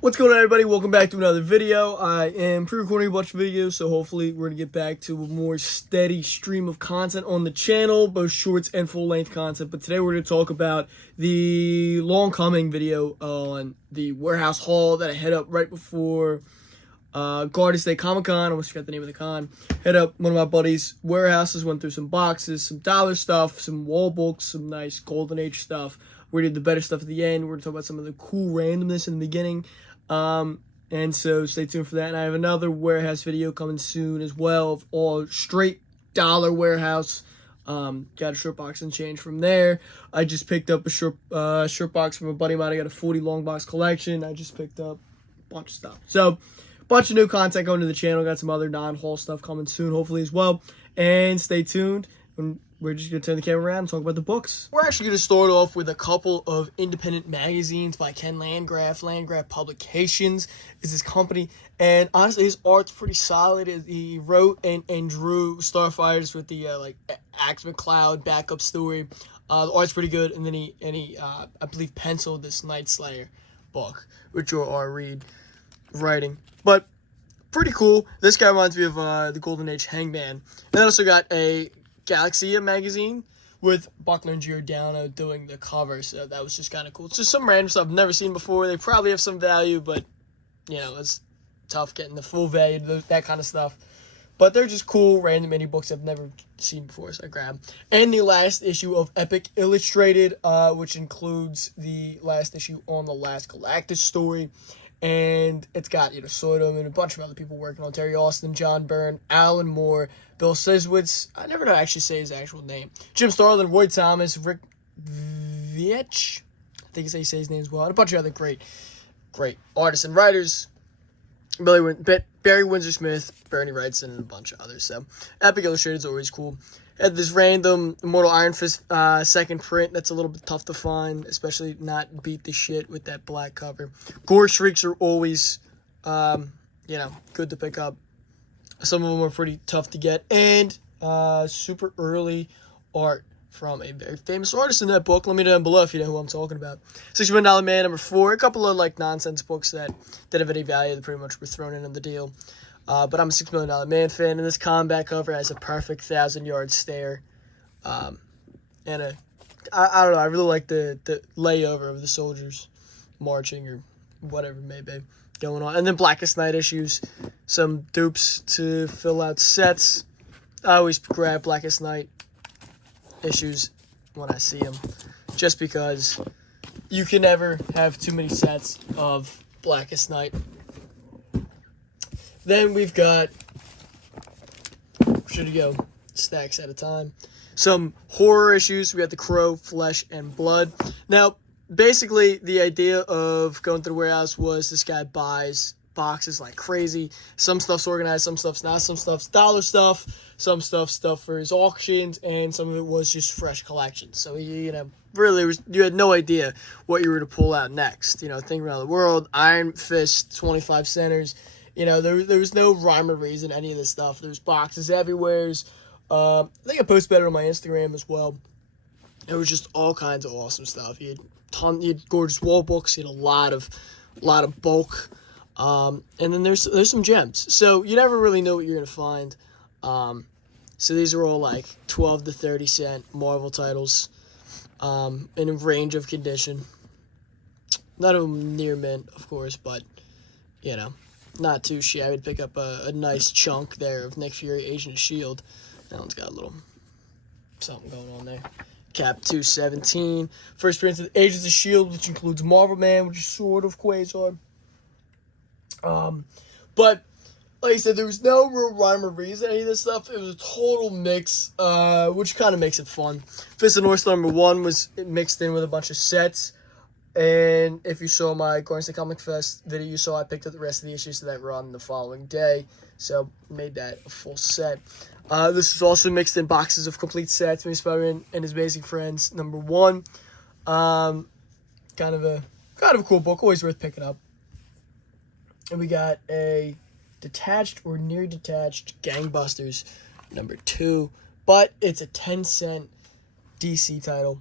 What's going on, everybody? Welcome back to another video. I am pre-recording a bunch of videos, so hopefully we're going to get back to a more steady stream of content on the channel, both shorts and full-length content. But today we're going to talk about the long-coming video on the warehouse haul that I hit up right before Garden State Comic-Con. I almost forgot the name of the con. Hit up one of my buddies' warehouses, went through some boxes, some dollar stuff, some wall books, some nice Golden Age stuff. We did the better stuff at the end. We're going to talk about some of the cool randomness in the beginning. And so stay tuned for that. And I have another warehouse video coming soon as well of all straight dollar warehouse. Got a short box and change from there. I just picked up a short box from a buddy of mine. I got a 40 long box collection. I just picked up a bunch of stuff. So, bunch of new content going to the channel. Got some other non-haul stuff coming soon, hopefully as well. And stay tuned. And we're just going to turn the camera around and talk about the books. We're actually going to start off with a couple of independent magazines by Ken Landgraf. Landgraf Publications is his company. And honestly, his art's pretty solid. He wrote and drew Starfighters with the Axe McCloud backup story. The art's pretty good. And then he I believe, penciled this Night Slayer book, which you'll read writing. But pretty cool. This guy reminds me of the Golden Age Hangman. And I also got a Galaxia magazine with Buckler and Giordano doing the cover, so that was just kind of cool. It's just some random stuff I've never seen before. They probably have some value, but you know, it's tough getting the full value to that kind of stuff. But they're just cool random indie books I've never seen before, so I grabbed. And the last issue of Epic Illustrated, which includes the last issue on the last Galactus story. And it's got, Sodom and a bunch of other people working on. Terry Austin, John Byrne, Alan Moore, Bill Sizwitz. I never know how to actually say his actual name. Jim Starlin, Roy Thomas, Rick Veitch. I think is how you say his name as well. And a bunch of other great artists and writers. Barry Windsor-Smith, Bernie Wrightson, and a bunch of others. So, Epic Illustrated is always cool. Had this random Immortal Iron Fist second print that's a little bit tough to find, especially not beat the shit with that black cover. Gore Shrieks are always, good to pick up. Some of them are pretty tough to get. And super early art from a very famous artist in that book. Let me know down below if you know who I'm talking about. $6 Million Man, number 4. A couple of, nonsense books that didn't have any value that pretty much were thrown in the deal. But I'm a $6 Million Man fan, and this combat cover has a perfect 1,000-yard stare. I don't know, I really like the layover of the soldiers marching or whatever it may be going on. And then Blackest Night issues, some dupes to fill out sets. I always grab Blackest Night issues when I see them, just because you can never have too many sets of Blackest Night. Then we've got, stacks at a time, some horror issues. We got The Crow, Flesh and Blood. Now, basically, the idea of going to the warehouse was this guy buys boxes like crazy. Some stuff's organized, some stuff's not. Some stuff's dollar stuff, some stuff for his auctions, and some of it was just fresh collections. So, really, you had no idea what you were to pull out next. Think Around the World, Iron Fist, 25 centers. There was no rhyme or reason any of this stuff. There's boxes everywhere. I think I posted about it on my Instagram as well. It was just all kinds of awesome stuff. You had gorgeous wall books. You had a lot of bulk. And then there's some gems. So you never really know what you're gonna find. So these are all 12 to 30 cent Marvel titles, in a range of condition. None of them near mint, of course, but not too shabby. I'd pick up a nice chunk there of Nick Fury, Agent of S.H.I.E.L.D. That one's got a little something going on there. Cap 217. First appearance of Agents of S.H.I.E.L.D., which includes Marvel Man, which is sort of Quasar. But, like I said, there was no real rhyme or reason any of this stuff. It was a total mix, which kind of makes it fun. Fist of North Star number 1 was mixed in with a bunch of sets. And if you saw my Garden State Comic Fest video, you saw I picked up the rest of the issues of that run the following day. So, made that a full set. This is also mixed in boxes of complete sets. Maybe Spider-Man and His Amazing Friends, number 1. Kind of a cool book. Always worth picking up. And we got a detached or near detached Gangbusters, number 2. But it's a 10-cent DC title.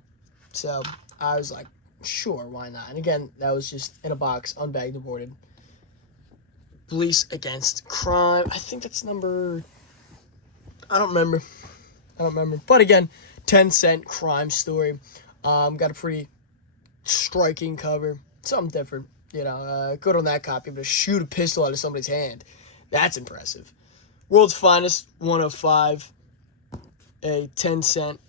So, I was like, sure, why not? And again, that was just in a box, unbagged and boarded. Police Against Crime. I think that's number... I don't remember. But again, 10-cent crime story. Got a pretty striking cover. Something different. You know, good on that copy. But to shoot a pistol out of somebody's hand, that's impressive. World's Finest, 105. A 10-cent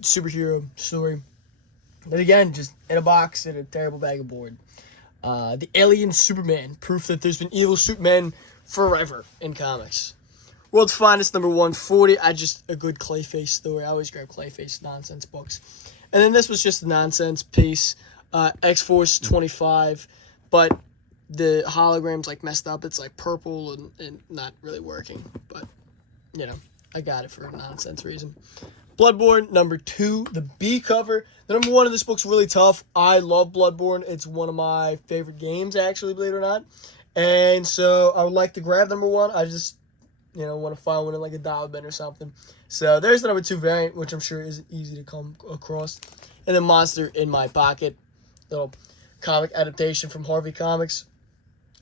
superhero story. And again, just in a box in a terrible bag of board. The Alien Superman, proof that there's been evil Supermen forever in comics. World's Finest, number 140. A good Clayface story. I always grab Clayface nonsense books. And then this was just a nonsense piece. X-Force 25. But the hologram's like messed up. It's like purple and not really working. But, you know, I got it for a nonsense reason. Bloodborne, number 2, the B cover. The number 1 of this book's really tough. I love Bloodborne. It's one of my favorite games, actually, believe it or not. And so I would like to grab number 1. I just, you know, want to find one in like a dollar bin or something. So there's the number 2 variant, which I'm sure isn't easy to come across. And then Monster in My Pocket, little comic adaptation from Harvey Comics.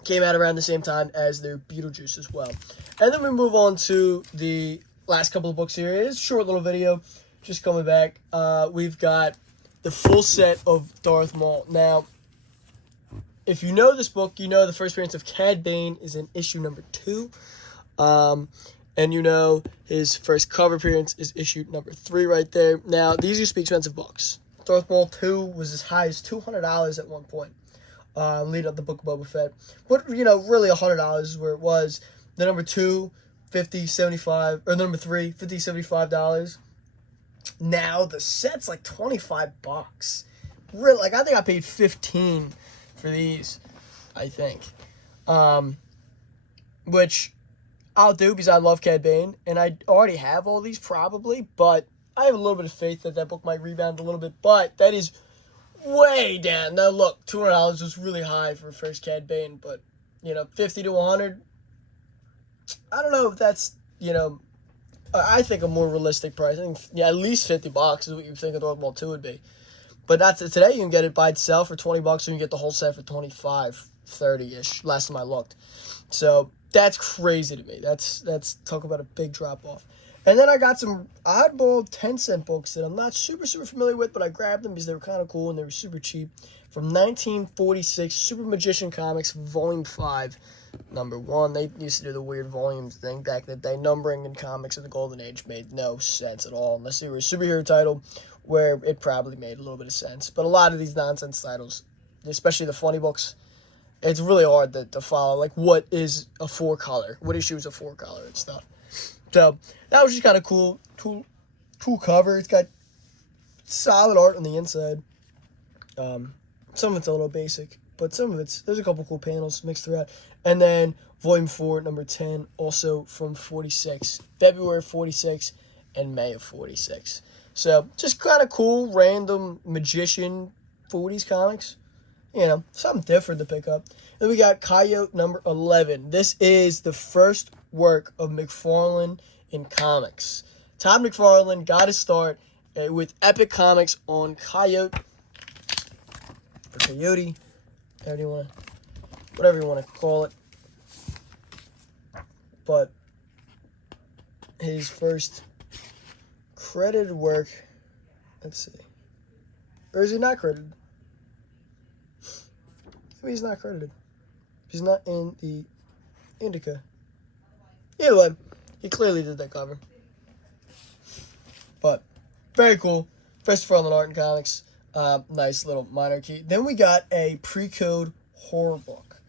Came out around the same time as their Beetlejuice as well. And then we move on to the last couple of books here. It's a short little video, just coming back. We've got the full set of Darth Maul. Now, if you know this book, you know the first appearance of Cad Bane is in issue number 2. And you know his first cover appearance is issue number 3 right there. Now, these used to be expensive books. Darth Maul 2 was as high as $200 at one point, leading up the Book of Boba Fett. But, you know, really $100 is where it was. The number 2, $50, $75, or number 3, $50, $75. Now the set's like $25. Really, like I think I paid $15 for these. I think, which I'll do because I love Cad Bane and I already have all these probably, but I have a little bit of faith that book might rebound a little bit. But that is way down. Now look, $200 was really high for first Cad Bane, but you know, 50 to 100. I don't know if that's, you know, I think a more realistic price. I think, yeah, at least $50 is what you think a Darth Maul 2 would be. But that's today you can get it by itself for $20, or you can get the whole set for $25, $30-ish, last time I looked. So that's crazy to me. That's talk about a big drop off. And then I got some oddball 10-cent books that I'm not super familiar with, but I grabbed them because they were kind of cool and they were super cheap. From 1946, Super Magician Comics, Volume 5. Number 1, they used to do the weird volumes thing back in the day. Numbering in comics in the Golden Age made no sense at all, unless they were a superhero title, where it probably made a little bit of sense. But a lot of these nonsense titles, especially the funny books, it's really hard to follow. Like, what is a 4-color? What issue is a 4-color and stuff? So, that was just kind of cool. Cool cover. It's got solid art on the inside. Some of it's a little basic, but some of there's a couple cool panels mixed throughout. And then Volume 4, number 10, also from 46. February 46 and May of 46. So, just kind of cool, random magician 40s comics. You know, something different to pick up. Then we got Coyote number 11. This is the first work of McFarlane in comics. Todd McFarlane got his start with Epic Comics on Coyote. Or Coyote. Whatever you want to call it. But his first credited work, let's see. Or is he not credited? Maybe he's not credited. He's not in the Indica. Either way, he clearly did that cover. But, very cool. First McFarlane art in comics. Nice little minor key. Then we got a pre-code horror book.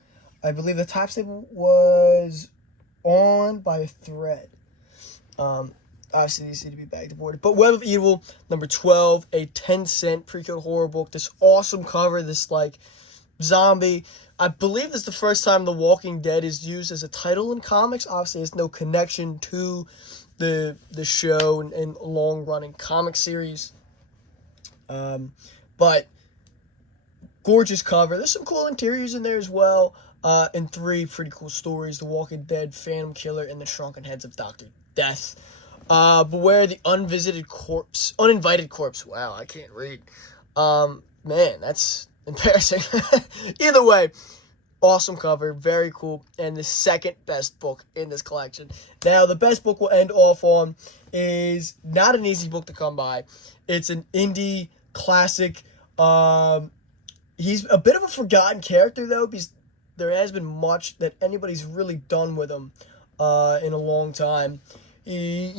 I believe the top staple was On by a Thread. Obviously, these need to be back to board. But Web of Evil, number 12, a 10-cent pre-code horror book. This awesome cover, this, like, zombie. I believe this is the first time The Walking Dead is used as a title in comics. Obviously, there's no connection to the show and long-running comic series. But gorgeous cover. There's some cool interiors in there as well. And 3 pretty cool stories. The Walking Dead, Phantom Killer, and the Shrunken Heads of Dr. Death. Beware the Uninvited Corpse. Wow, I can't read. Man, that's embarrassing. Either way, Awesome cover, very cool, and the second best book in this collection. Now, the best book we'll end off on is not an easy book to come by. It's an indie classic. He's a bit of a forgotten character, though, because there has been much that anybody's really done with him in a long time. He,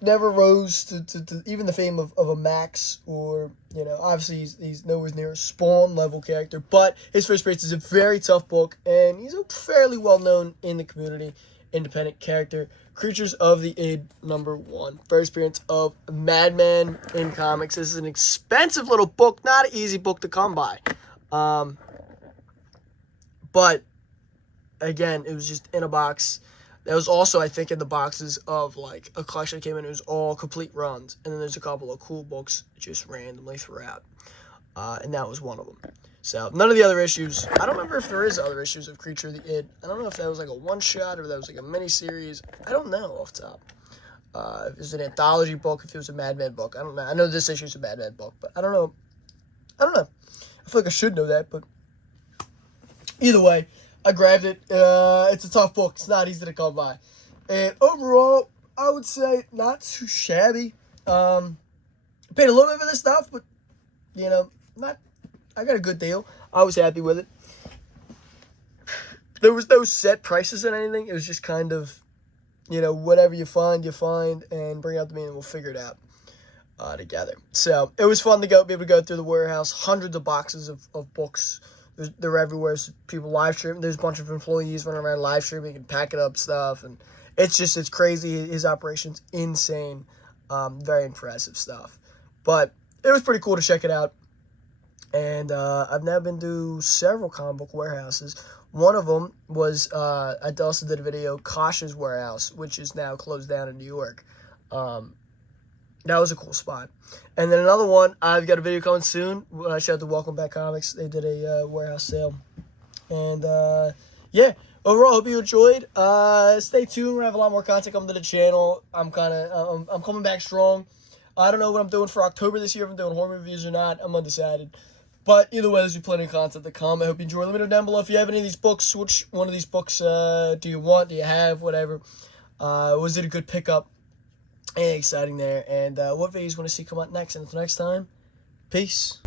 never rose to even the fame of a Max, or, obviously he's nowhere near a Spawn level character, but his first appearance is a very tough book, and he's a fairly well-known in the community independent character. Creatures of the Id #1. First appearance of Madman in comics. This is an expensive little book, not an easy book to come by. But, again, it was just in a box. That was also, I think, in the boxes of, like, a collection that came in. It was all complete runs. And then there's a couple of cool books just randomly throughout. And that was one of them. So, none of the other issues. I don't remember if there is other issues of Creature of the Id. I don't know if that was, like, a one-shot or if that was, like, a mini-series. I don't know off the top. If it was an anthology book, if it was a Madman book. I don't know. I know this issue is a Madman book, but I don't know. I feel like I should know that, but either way, I grabbed it. It's a tough book. It's not easy to come by. And overall, I would say not too shabby. I paid a little bit for this stuff, but, I got a good deal. I was happy with it. There was no set prices or anything. It was just kind of, whatever you find, and bring it out to me, and we'll figure it out together. So, it was fun to be able to go through the warehouse. Hundreds of boxes of books. They're everywhere. So people live stream. There's a bunch of employees running around live streaming and packing up stuff, and it's crazy. His operation's insane. Very impressive stuff. But it was pretty cool to check it out. And I've now been to several comic book warehouses. One of them was I also did a video, Kosh's Warehouse, which is now closed down in New York. That was a cool spot. And then another one, I've got a video coming soon. Shout out to Welcome Back Comics. They did a warehouse sale. And, yeah, overall, I hope you enjoyed. Stay tuned. We're going to have a lot more content coming to the channel. I'm coming back strong. I don't know what I'm doing for October this year, if I'm doing horror reviews or not. I'm undecided. But either way, there's be plenty of content to come. I hope you enjoy. Let me know down below if you have any of these books. Which one of these books do you want? Do you have? Whatever. Was it a good pickup? Exciting there. And what videos you want to see come out next? And until next time, peace.